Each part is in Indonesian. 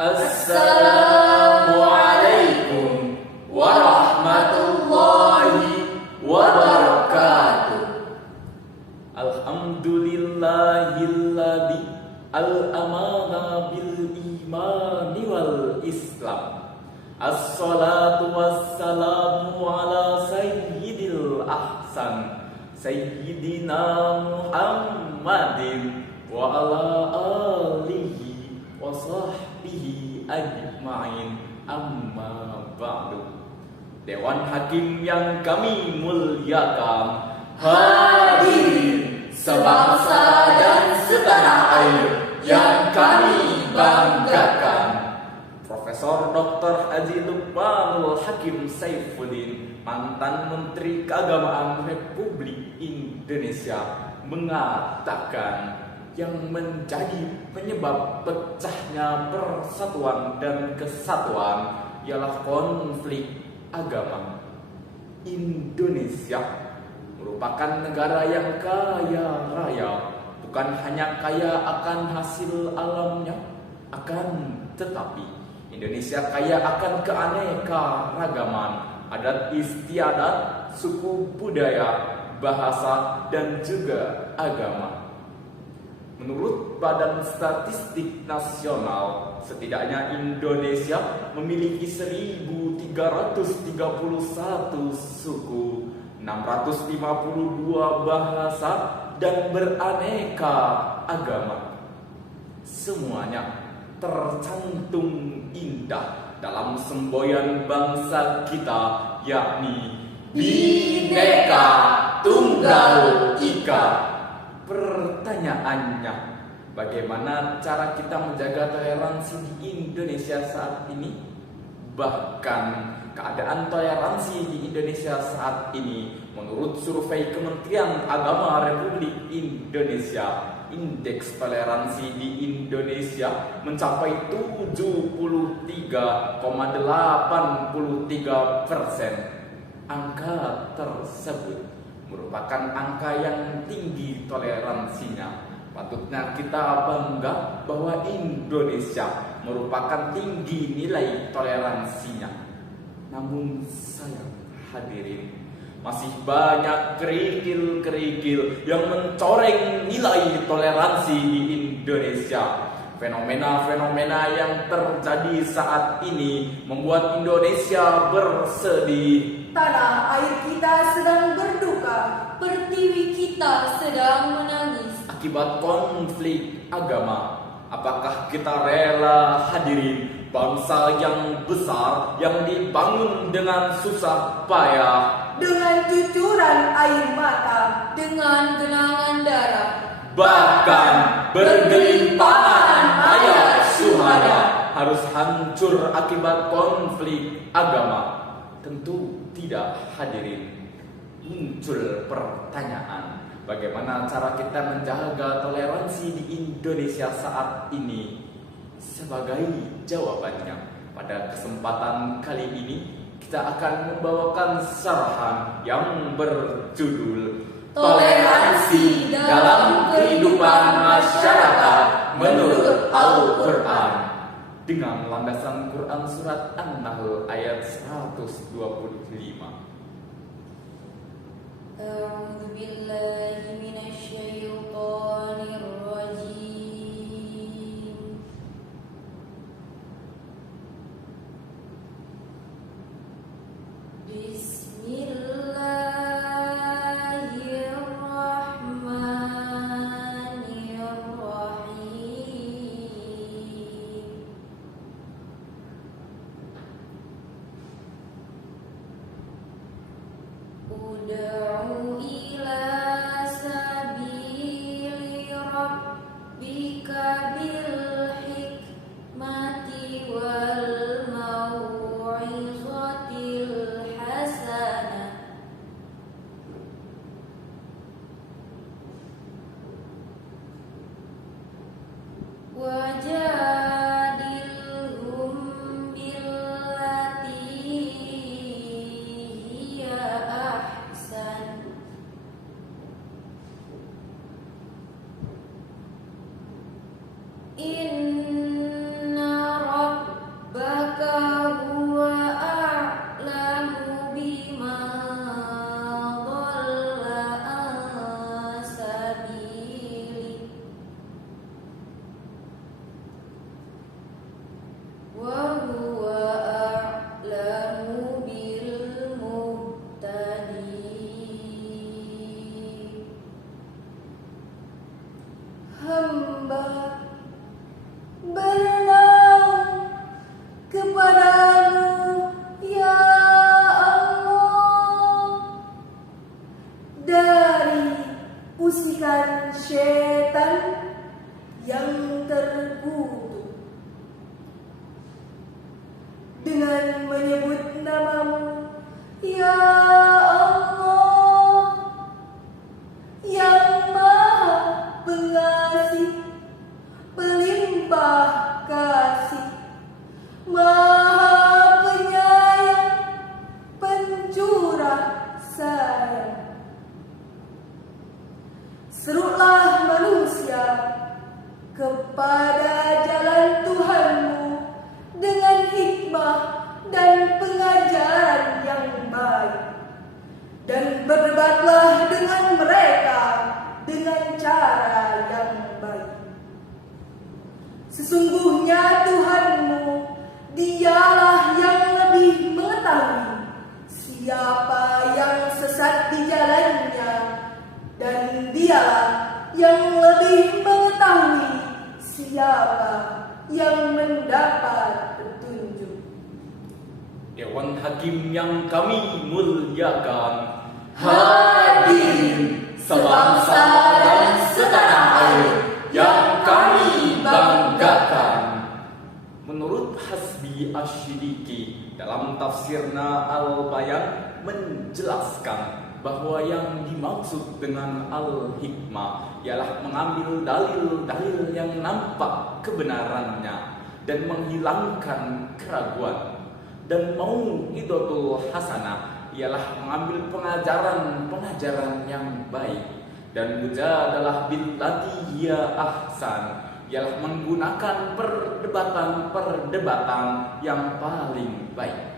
Assalamualaikum warahmatullahi wabarakatuh. Alhamdulillahilladzi al-amana bil imani wal islam. Assalatu wassalamu ala sayyidil ahsan Sayyidina Muhammadin wa ala alihi wa sahbihi ajma'in, amma ba'du. Dewan Hakim yang kami muliakan, hadirin sebangsa dan setanah air yang kami banggakan, Profesor Dr. Haji Lukmanul Hakim Saifuddin, mantan Menteri Keagamaan Republik Indonesia, mengatakan yang menjadi penyebab pecahnya persatuan dan kesatuan ialah konflik agama. Indonesia merupakan negara yang kaya raya, bukan hanya kaya akan hasil alamnya, akan tetapi Indonesia kaya akan keanekaragaman adat istiadat, suku budaya, bahasa, dan juga agama. Menurut Badan Statistik Nasional, setidaknya Indonesia memiliki 1.331 suku, 652 bahasa, dan beraneka agama. Semuanya tercantum indah dalam semboyan bangsa kita, yakni Bhinneka Tunggal Ika. Pertanyaannya, bagaimana cara kita menjaga toleransi di Indonesia saat ini? Bahkan keadaan toleransi di Indonesia saat ini, menurut survei Kementerian Agama Republik Indonesia, indeks toleransi di Indonesia mencapai 73,83%. Angka tersebut merupakan angka yang tinggi toleransinya. Patutnya kita bangga bahwa Indonesia merupakan tinggi nilai toleransinya. Namun sayang hadirin, masih banyak kerikil-kerikil yang mencoreng nilai toleransi di Indonesia. Fenomena-fenomena yang terjadi saat ini membuat Indonesia bersedih. Tanah air kita sedang berduka, pertiwi kita sedang menangis Akibat konflik agama, apakah kita rela hadirin bangsa yang besar yang dibangun dengan susah payah, dengan cucuran air mata, dengan genangan darah, bahkan bergelimpangan mayat syuhada, harus hancur akibat konflik agama? Tentu tidak hadirin. Muncul pertanyaan, bagaimana cara kita menjaga toleransi di Indonesia saat ini? Sebagai jawabannya, pada kesempatan kali ini kita akan membawakan syarahan yang berjudul Toleransi dalam Kehidupan Masyarakat Menurut Al-Quran, dengan landasan Quran Surat An-Nahl ayat 125. A'udzu billahi minasyaitonir rajim. Bismillahirrahmanirrahim. Ud'u ila sabili hamba bernaung kepadamu ya Allah dari usikan syaitan yang terkutuk, dengan menyebut namamu ya Allah yang maha pengasih pelimpah kasih, maha penyayang pencurah sayang. Serulah manusia kepada jalan Tuhanmu dengan hikmah dan pengajaran yang baik, dan berdebatlah dengan mereka dengan cara yang baik. Sesungguhnya Tuhanmu, dialah yang lebih mengetahui siapa yang sesat di jalannya, dan dialah yang lebih mengetahui siapa yang mendapat petunjuk. Dewan Hakim yang kami muliakan, Hadirin sebangsa dan setanah air yang kami banggakan. Menurut Hasbi Asyidiki dalam tafsirna Al-Bayan menjelaskan bahwa yang dimaksud dengan al-hikmah ialah mengambil dalil-dalil yang nampak kebenarannya dan menghilangkan keraguan, dan mau'idatul hasanah ialah mengambil pengajaran yang baik, dan mujadalah billati hiya ahsan ialah menggunakan perdebatan yang paling baik.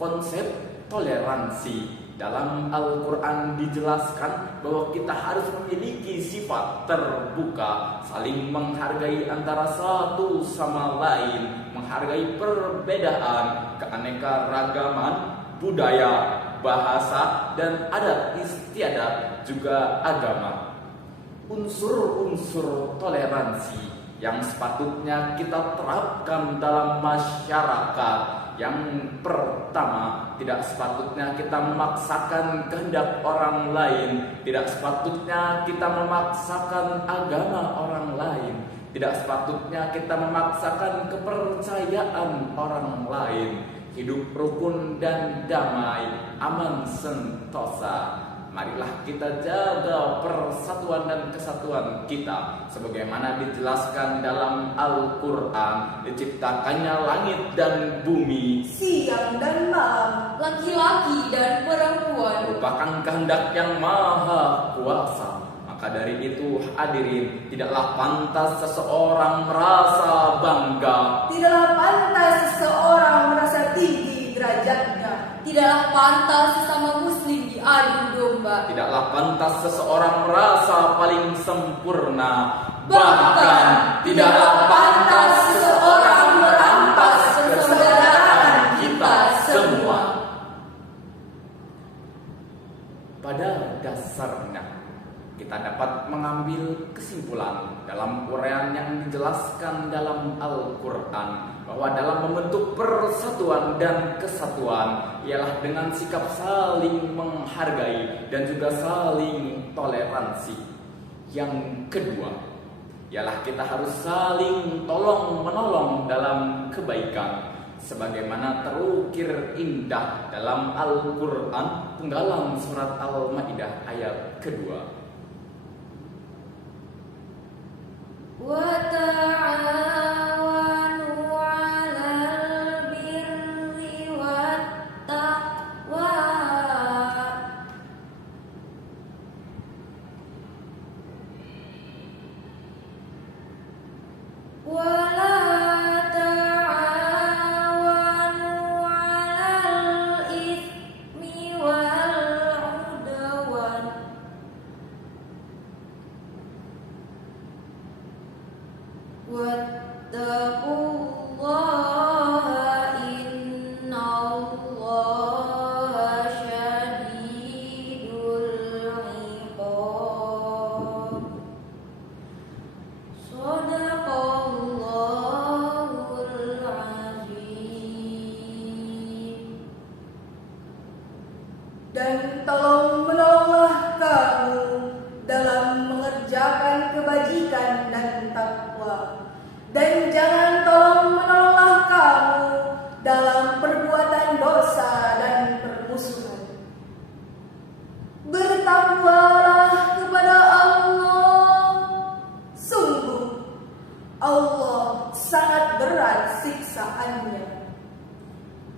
Konsep toleransi dalam Al-Quran dijelaskan bahwa kita harus memiliki sifat terbuka, saling menghargai antara satu sama lain, menghargai perbedaan, keanekaragaman, budaya, bahasa, dan adat istiadat, juga agama. Unsur-unsur toleransi yang sepatutnya kita terapkan dalam masyarakat. Yang pertama, tidak sepatutnya kita memaksakan kehendak orang lain, tidak sepatutnya kita memaksakan agama orang lain, tidak sepatutnya kita memaksakan kepercayaan orang lain. Hidup rukun dan damai, aman sentosa. Marilah kita jaga persatuan dan kesatuan kita sebagaimana dijelaskan dalam Al-Quran. Diciptakannya langit dan bumi, siang dan malam, laki-laki dan perempuan, merupakan kehendak yang maha kuasa. Maka dari itu hadirin, tidaklah pantas seseorang merasa bangga, tidaklah pantas seseorang merasa tinggi derajatnya, tidaklah pantas sesama muslim diadu domba, tidaklah pantas seseorang merasa paling sempurna, bahkan tidaklah pantas seseorang merampas persaudaraan kita semua. Pada dasarnya, kita dapat mengambil kesimpulan dalam uraian yang dijelaskan dalam Al-Quran bahwa dalam membentuk persatuan dan kesatuan ialah dengan sikap saling menghargai dan juga saling toleransi. Yang kedua ialah kita harus saling tolong-menolong dalam kebaikan sebagaimana terukir indah dalam Al-Quran penggalan surat Al-Maidah ayat kedua. wa ta'awanu 'alal birri wat taqwa wa la ta'awanu 'alal itsmi wal 'udwan wattaqullaha innallaha syadidul 'iqab. siksaannya.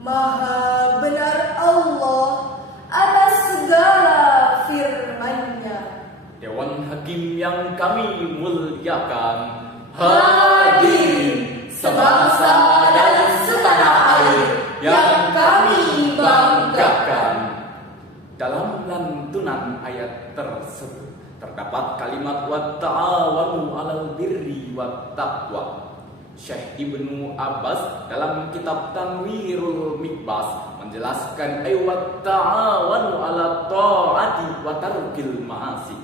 Maha benar Allah atas segala firman-Nya. Dewan Hakim yang kami muliakan, hadirin sebangsa dan setanah air yang kami banggakan. Dalam lantunan ayat tersebut terdapat kalimat wa ta'awanu 'alal birri wat taqwa. Syekh Ibnu Abbas dalam kitab Tanwirul Mikbas menjelaskan wa ta'awanu 'ala ta'ati wa tarkil ma'asi.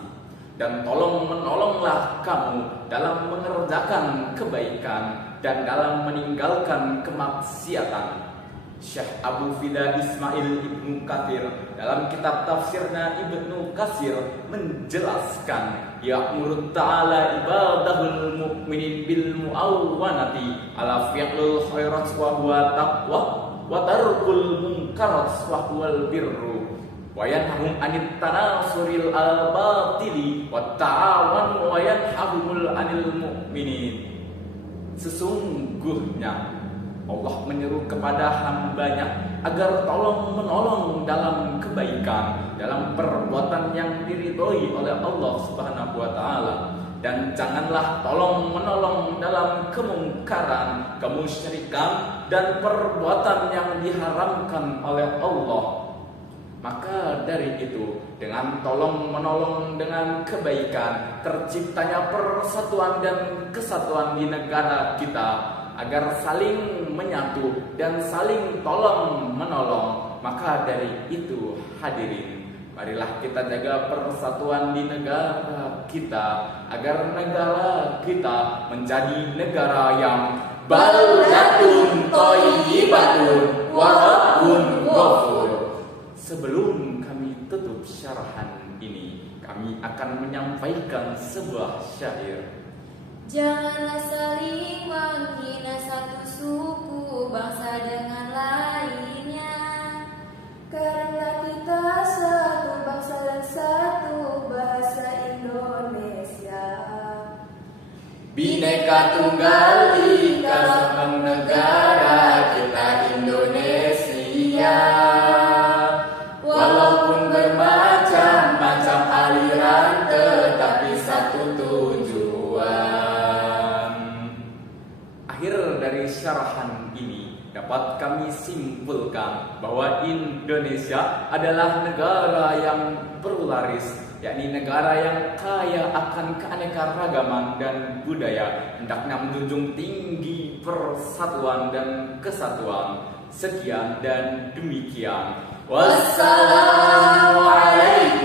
Dan tolong menolonglah kamu dalam mengerjakan kebaikan dan dalam meninggalkan kemaksiatan. Syekh Abu Fida Ismail Ibnu Katsir dalam kitab tafsirnya Ibnu Katsir menjelaskan ya'muru ta'ala ibadahul mu'minin bil mu'awwanati ala fi'lil khairat wa huwa taqwa wa tarkul munkarat wa huwal birru wa yanhahum anit tanasuril al-batili wa ta'awanu wa yanhahumul anil mu'minin. Sesungguhnya Allah menyeru kepada hambanya agar tolong menolong dalam kebaikan, dalam perbuatan yang diridhoi oleh Allah Subhanahu wa taala, dan janganlah tolong menolong dalam kemungkaran, kemusyrikan dan perbuatan yang diharamkan oleh Allah. Maka dari itu, dengan tolong menolong dengan kebaikan, terciptanya persatuan dan kesatuan di negara kita agar saling menyatu dan saling tolong menolong. Maka dari itu hadirin, marilah kita jaga persatuan di negara kita agar negara kita menjadi negara yang baldatun thayyibatun wa rabbun ghafur. Sebelum kami tutup syarahan ini, kami akan menyampaikan sebuah syair. Janganlah saling menghina satu suku bangsa dengan lainnya, Karena kita satu bangsa dan satu bahasa Indonesia. Bhinneka Tunggal Ika Sambang negara kita Indonesia. Walaupun bermacam-macam aliran, tetapi satu tujuan. Akhir dari syarahan ini dapat kami simpulkan bahwa Indonesia adalah negara yang pluralis, yakni negara yang kaya akan keanekaragaman dan budaya, hendaknya menjunjung tinggi persatuan dan kesatuan. Sekian dan demikian. Wassalamualaikum